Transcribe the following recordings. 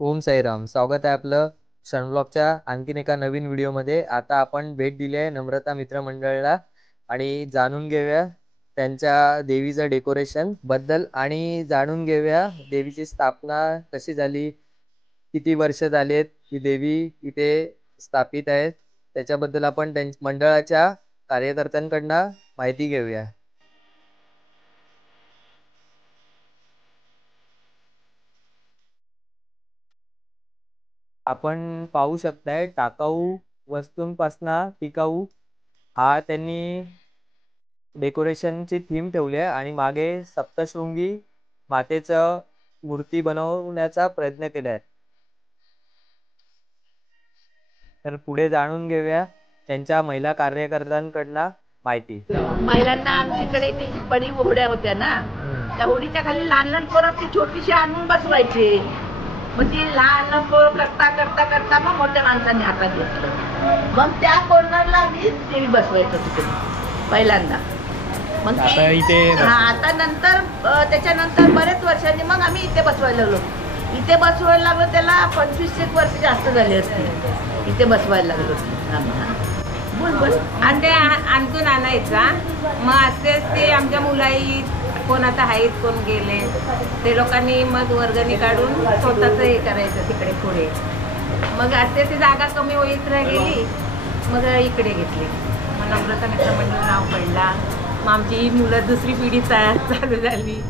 ओम साईराम, स्वागत आहे आपलं सनब्लॉकच्या आणखीन एका नवीन व्हिडिओमध्ये। आता आपण भेट दिली आहे नम्रता मित्र मंडळाला आणि जाणून घेऊया त्यांच्या देवीचं डेकोरेशन बद्दल आणि जाणून घेऊया देवीची स्थापना कशी झाली, किती वर्ष झालेत ही देवी इथे स्थापित आहे, त्याच्याबद्दल आपण मंडळाच्या कार्यकर्त्यांकडनं माहिती घेऊया। आपण पाहू शकताय टाकाऊ वस्तूंपासना टिकाऊ हा त्यांनी डेकोरेशनची थीम ठेवली आहे आणि मागे सप्तशृंगी मातेचं मूर्ती बनवण्याचा प्रयत्न केला आहे। तर पुढे जाणून घेऊया त्यांच्या महिला कार्यकर्त्यांकडनं माहिती। महिलांना आमच्याकडे ते पडी होड्या होत्या ना, त्या होडीच्या खाली लहान लहान पोरं ती छोटीशी आणून बसवायचे। मग ती लहान पोरं करता करता करता मग मोठ्या माणसांनी हातात घेतलं, मग त्या कॉर्नरला मी देवी बसवायचं तिकडे पहिल्यांदा। मग आता नंतर त्याच्यानंतर बरेच वर्षांनी मग आम्ही इथे बसवायला लागलो। इथे बसवायला लागलो त्याला 25-एक वर्ष जास्त झाले असते इथे बसवायला लागलो। आणि ते आणखून आणायचा, मग असेच ते आमच्या मुलाही कोण आता आहेत कोण गेले ते लोकांनी मग वर्गणी काढून स्वतःच हे करायचं तिकडे पुढे। मग असे ती जागा कमी होईत राहिली, मग इकडे घेतली, मग नम्रता मित्र मंडळ नाव पडला। मग आमची ही मुलं दुसरी पिढी चालू झाली,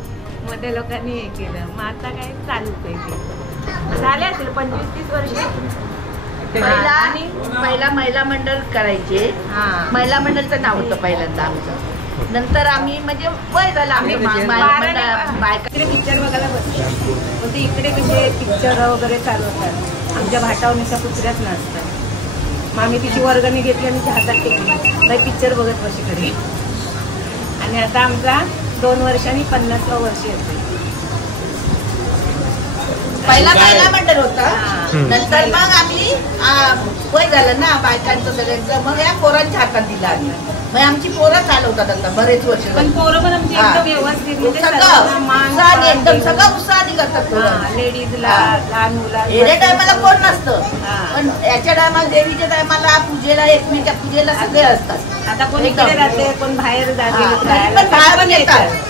मग त्या लोकांनी हे केलं, मग आता काय चालूच आहे ते झाले असेल 25-30 वर्ष। पहिला महिला मंडळ करायचे, महिला मंडळचं नाव होतं पहिल्यांदा आमचं। नंतर आम्ही म्हणजे वय झालं आम्ही पिक्चर बघायला बसतो, मग ते इकडे कसे पिक्चर वगैरे चालू होतात, आमच्या भाटावणीच्या कुत्र्यात नसतात। मग आम्ही तिची वर्गणी घेतली आणि ती हातात टेकली, नाही पिक्चर बघत बशी कडे। आणि आता आमचा 2 वर्षांनी 50वं वर्ष येते। पहिला महिला मंडळ होता, नंतर मग आम्ही वय झालं ना बायकांचं सगळ्यांचं, मग या पोरांच्या हातात दिलं आम्ही। मग आमची पोरं चालवतात आता बरेच वर्ष। पण पोरं पण आमची एकदम व्यवस्थित एकदम सगळं उत्साहाने करतात। लेडीजला लहान मुला एवढ्या टायमाला कोण नसतं, पण याच्या टायमाला देवीच्या टायमाला पूजेला एकमेकांच्या पूजेला सगळे असतात। आता कोण इकडे राहते कोण बाहेर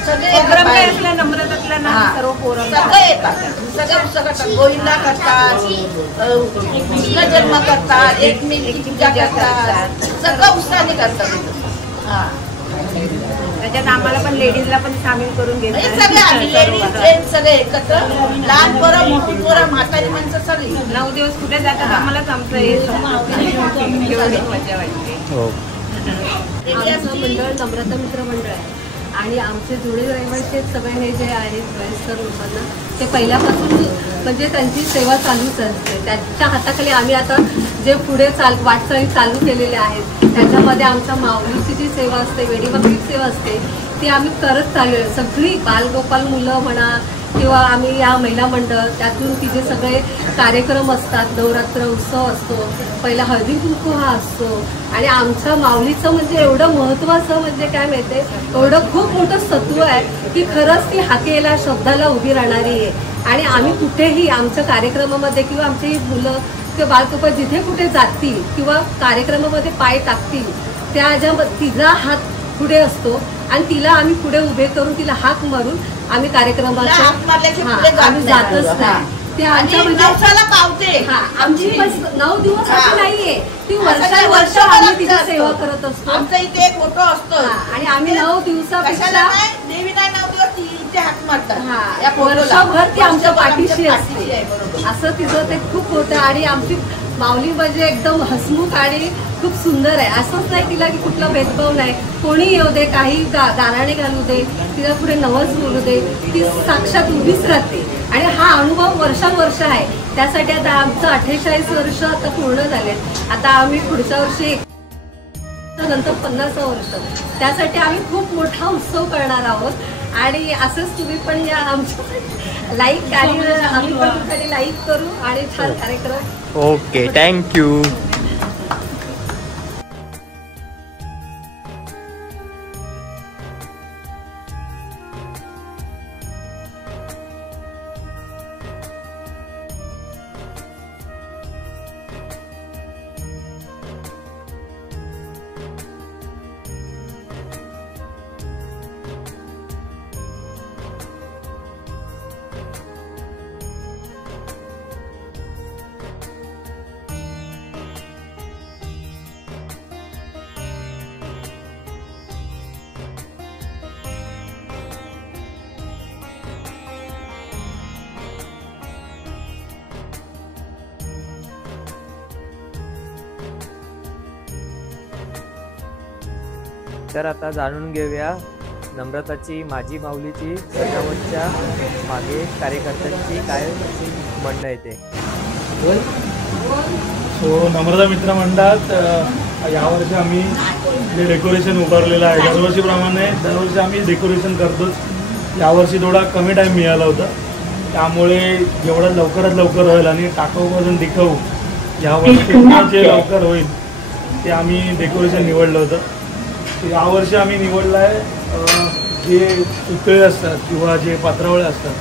सगळे नम्रतातल्या ना सर्व पोरं सगळे येतात, सगळं गोविंदा करतात, कृष्ण जन्म करतात, एकमेकीची पूजा करतात, सगळं उत्साहाने करतात। त्याच्यात आम्हाला पण लेडीजला पण सामील करून घेतात, सगळे आम्ही लेडीज जेंट्स सगळे एकत्र, लहान पोरं मोठी पोरं म्हातारी माणसं सगळी। 9 दिवस कुठे जातात आम्हालाच आमचं हे एवढी मजा वाटते। आमचं मंडळ नम्रता मित्र मंडळ आहे आणि आमचे जुळे रहिवासी सगळे हे जे आहेत वयस्कर लोकांना ते पहिल्यापासून म्हणजे त्यांची सेवा चालूच असते। त्यांच्या हाताखाली आम्ही आता जे पुढे वाटचाली चालू केलेल्या आहेत त्याच्यामध्ये आमच्या माऊलीची जी सेवा असते, वेडीवाकरीची सेवा असते ती आम्ही करत चालू आहे। सगळी बालगोपाल मुलं म्हणा किंवा आम्ही या महिला मंडळ त्यातून तिचे सगळे कार्यक्रम असतात, नवरात्र उत्सव असतो, पहिला हळदी कुंकू हा असतो आणि आमच्या माऊलीचं म्हणजे एवढं महत्त्वाचं म्हणजे काय माहिती आहे, एवढं खूप मोठं सत्व आहे की खरंच ती हाकेला शब्दाला उभी राहणारी आहे। आणि आम्ही कुठेही आमच्या कार्यक्रमामध्ये किंवा आमची मुलं किंवा बालकुपा जिथे कुठे जातील किंवा कार्यक्रमामध्ये पाय टाकतील त्या तिचा हात पुढे असतो आणि तिला आम्ही पुढे उभे करून तिला हाक मारून आम्ही कार्यक्रमाला आम्ही जातच नाही। ते आमच्या म्हणजे आमची 9 दिवस असं नाहीये, ती वर्ष आम्ही तिची सेवा करत असतो। आमचा इथे एक फोटो असतो आणि आम्ही 9 दिवसापेक्षा देवी नाही 9 दिवस तिचे हात मारतात, वर्षभर ती आमच्या पाठीशी असते, असं तिचं ते खूप होतं। आणि आमची माऊली म्हणजे एकदम हसमुख आणि खूप सुंदर आहे, असंच नाही तिला की कुठला भेदभाव नाही, कोणी येऊ दे काही गाराणे घालू दे, तिला पुढे नवस बोलू दे, ती साक्षात उभीच राहते। आणि हा अनुभव वर्षानुवर्ष आहे, त्यासाठी आता आमचं 48 वर्ष आता पूर्ण झालेत। आता आम्ही पुढच्या वर्षी नंतर 50वं वर्ष, त्यासाठी आम्ही खूप मोठा उत्सव करणार आहोत। आणि असंच तुम्ही पण या आमच्या लाईक आणि आम्ही पण तुमच्याकडे लाईक करू आणि छान कार्यक्रम। Okay, thank you. तर आता जाणून घेऊया नम्रताची माझी माऊलीची सजावटच्या मागे कार्यकर्त्यांची काय म्हणणं येते. सो नम्रता मित्र मंडळात यावर्षी आम्ही जे डेकोरेशन उभारलेलं आहे दरवर्षीप्रमाणे दरवर्षी आम्ही डेकोरेशन करतोच. यावर्षी थोडा कमी टाईम मिळाला होता, त्यामुळे जेवढं लवकरात लवकर होईल आणि टाकाऊपासून टिकाऊ यावर्षी जे लवकर होईल ते आम्ही डेकोरेशन निवडलं होतं. यावर्षी आम्ही निवडलं आहे जे पुतळे असतात किंवा जे पत्रावळे असतात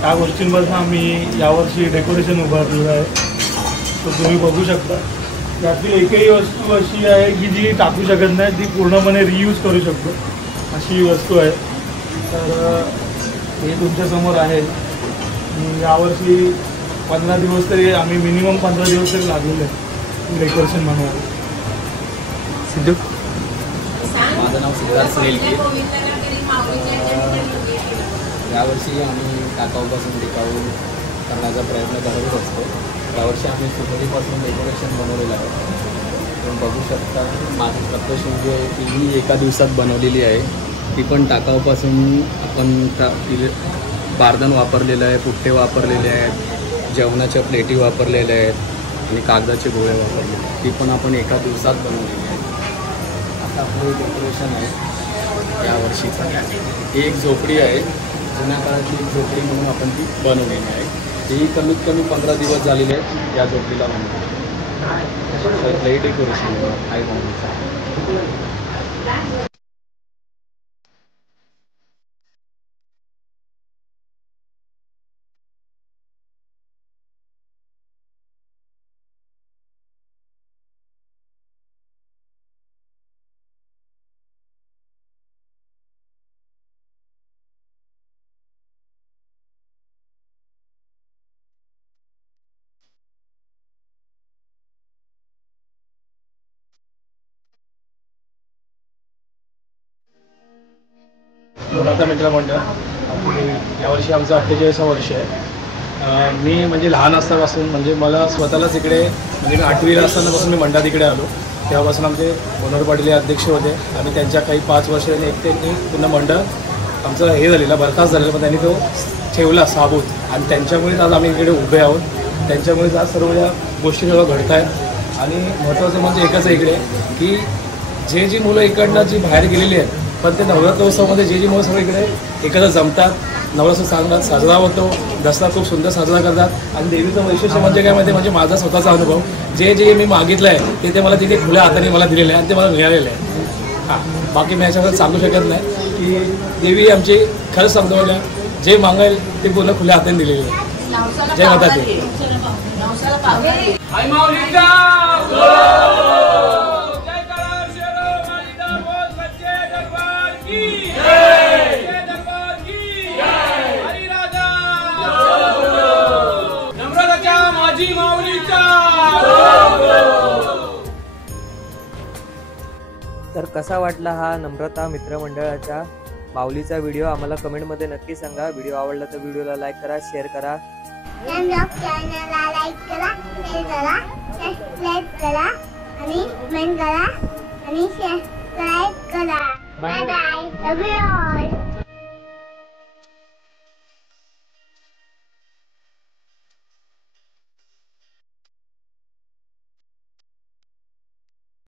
त्या गोष्टींपासून आम्ही यावर्षी डेकोरेशन उभारलेलं आहे. तर तुम्ही बघू शकता त्यातील एकही वस्तू अशी आहे की जी टाकू शकत नाही, ती पूर्णपणे रियूज करू शकतो अशी वस्तू आहे. तर हे तुमच्यासमोर आहे. यावर्षी 15 दिवस तरी आम्ही मिनिमम 15 दिवस तरी लागलेले आहे डेकोरेशन बनवायला. सिद्धू, माझं नाव सिद्धार्थ रेलके. यावर्षी आम्ही टाकाऊपासून टिकाऊ करण्याचा प्रयत्न करत असतो. यावर्षी आम्ही सुपारीपासून डेकोरेशन बनवलेलं आहे. तुम्ही बघू शकता माझी सप्तशृंगी आहे ती एका दिवसात बनवलेली आहे. ती पण टाकाऊपासून आपण बारदान वापरलेलं आहे, पुट्टे वापरलेले आहेत, जेवणाच्या प्लेटी वापरलेल्या आहेत आणि कागदाचे गोळे वापरले. ती पण आपण एका दिवसात बनवलेली आहे. आता आपलं डेकोरेशन आहे यावर्षीचं. एक झोपडी आहे, जुन्या काळातली एक झोपडी म्हणून आपण ती बनवलेली आहे. ती कमीत कमी 15 दिवस झालेले आहेत या झोपडीला बनवली. लई डेकोरेशन आहे म्हणून. नम्रता मित्र मंडळ यावर्षी आमचं 48वं वर्ष आहे. मी म्हणजे लहान असतापासून म्हणजे मला स्वतःलाच इकडे म्हणजे मी 8वीला असतानापासून मी मंडळात इकडे आलो. तेव्हापासून आमचे मनोहर पाटील अध्यक्ष होते आणि त्यांच्या काही 5 वर्षांनी त्यांनी पूर्ण मंडळ आमचं हे झालेलं बरखास्त झालेलं, पण त्यांनी तो ठेवला साबूत आणि त्यांच्यामुळेच आज आम्ही इकडे उभे आहोत. त्यांच्यामुळेच आज सर्व या गोष्टी सगळं घडत आहेत. आणि महत्त्वाचं म्हणजे एकच आहे इकडे की जी मुलं इकडनं जी बाहेर गेलेली आहेत पण ते नवरात्रोत्सवामध्ये जी मुलं सगळं इकडे एकत्र जमतात, नवरात्र चांगला साजरा होतो, दसरा खूप सुंदर साजरा करतात. आणि देवीचं वैशिष्ट्य म्हणजे काय माहिती म्हणजे माझा स्वतःचा अनुभव जे मी मागितलं आहे ते मला तिथे खुल्या हाताने मला दिलेलं आहे आणि ते मला मिळालेलं आहे. हां, बाकी मी याच्याकडे सांगू शकत नाही की देवी आमची खरंच समजवल्या जे मागेल ते पूर्ण खुल्या हाताने दिलेले आहे. जय माता दी. तर कसा वाटला हा नम्रता मित्रमंडळाच्या माऊलीचा व्हिडिओ आम्हाला कमेंटमध्ये नक्की सांगा. व्हिडिओ आवडला तर व्हिडिओला लाईक करा, शेअर करा. चॅनलला लाईक करा, शेअर करा, सबस्क्राईब करा आणि कमेंट करा आणि सबस्क्राईब करा. Bye bye. Love you all.